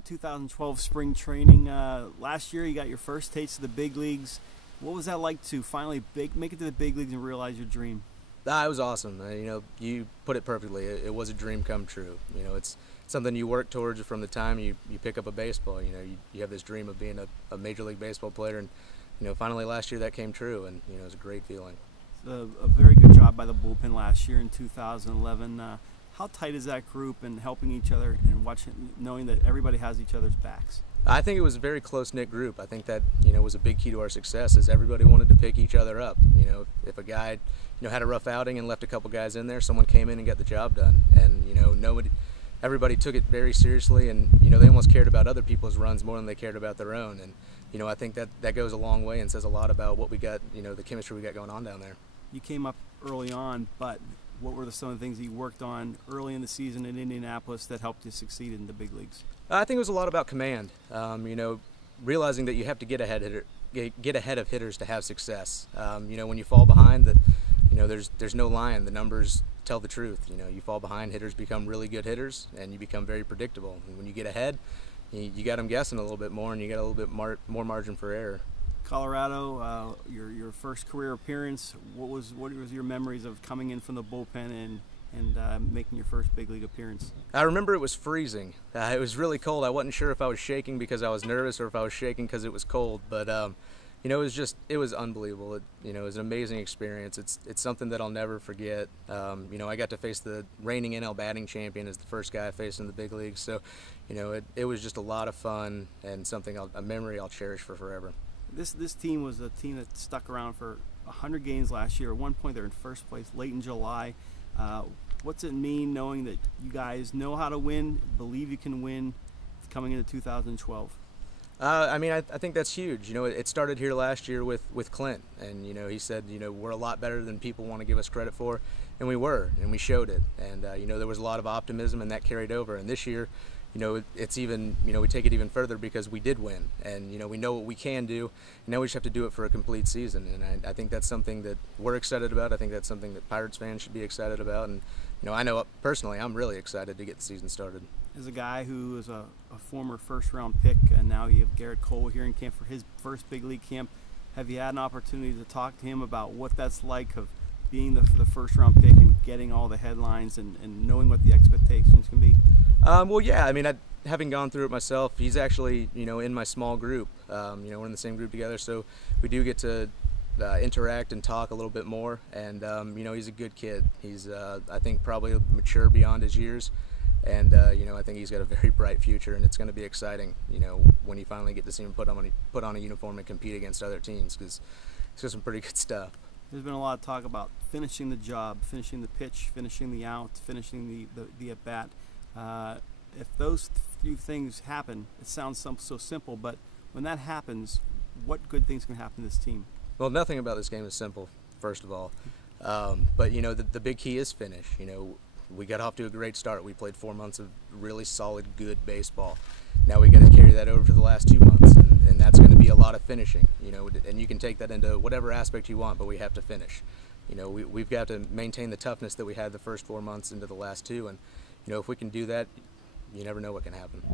2012 spring training. Last year you got your first taste of the big leagues. What was that like to finally make it to the big leagues and realize your dream? It was awesome. You put it perfectly. It was a dream come true. It's something you work towards from the time you pick up a baseball. You have this dream of being a Major League Baseball player, and finally last year that came true, and it was a great feeling. A very good job by the bullpen last year in 2011. How tight is that group and helping each other and knowing that everybody has each other's backs? I think it was a very close-knit group. I think that was a big key to our success, is everybody wanted to pick each other up. If a guy had a rough outing and left a couple guys in there, someone came in and got the job done. And everybody took it very seriously, and they almost cared about other people's runs more than they cared about their own. And I think that goes a long way and says a lot about what we got, the chemistry we got going on down there. You came up early on, but what were some of the things that you worked on early in the season in Indianapolis that helped you succeed in the big leagues? I think it was a lot about command. Realizing that you have to get ahead of hitters to have success. When you fall behind, there's no lying. The numbers tell the truth. You fall behind, hitters become really good hitters, and you become very predictable. And when you get ahead, you got them guessing a little bit more, and you got a little bit more margin for error. Colorado, your first career appearance. What was your memories of coming in from the bullpen and making your first big league appearance? I remember it was freezing. It was really cold. I wasn't sure if I was shaking because I was nervous or if I was shaking because it was cold. But it was unbelievable. It was an amazing experience. It's something that I'll never forget. I got to face the reigning NL batting champion as the first guy I faced in the big leagues. So, it was just a lot of fun and a memory I'll cherish for forever. This team was a team that stuck around for 100 games last year. At one point, they're in first place late in July. What's it mean knowing that you guys know how to win, believe you can win, coming into 2012? I think that's huge. It started here last year with Clint, and he said, we're a lot better than people want to give us credit for, and we were, and we showed it. And there was a lot of optimism, and that carried over. And this year, it's even, we take it even further because we did win, and we know what we can do, and now we just have to do it for a complete season. And I think that's something that we're excited about. I think that's something that Pirates fans should be excited about. And I know personally I'm really excited to get the season started. As a guy who is a former first-round pick, and now you have Garrett Cole here in camp for his first big league camp, have you had an opportunity to talk to him about what that's like of being the first-round pick and getting all the headlines and knowing what the expectations can be? Well, yeah. Having gone through it myself, he's actually in my small group. We're in the same group together, so we do get to interact and talk a little bit more. And he's a good kid. He's I think probably mature beyond his years. And I think he's got a very bright future, and it's going to be exciting. When you finally get to see him put on a uniform and compete against other teams, because he's got some pretty good stuff. There's been a lot of talk about finishing the job, finishing the pitch, finishing the out, finishing the at bat. If those few things happen, it sounds so simple, but when that happens, what good things can happen to this team? Well, nothing about this game is simple, first of all. But the big key is finish. We got off to a great start. We played 4 months of really solid, good baseball. Now we got to carry that over for the last 2 months, and that's going to be a lot of finishing. And you can take that into whatever aspect you want, but we have to finish. We've got to maintain the toughness that we had the first 4 months into the last 2, and if we can do that, you never know what can happen.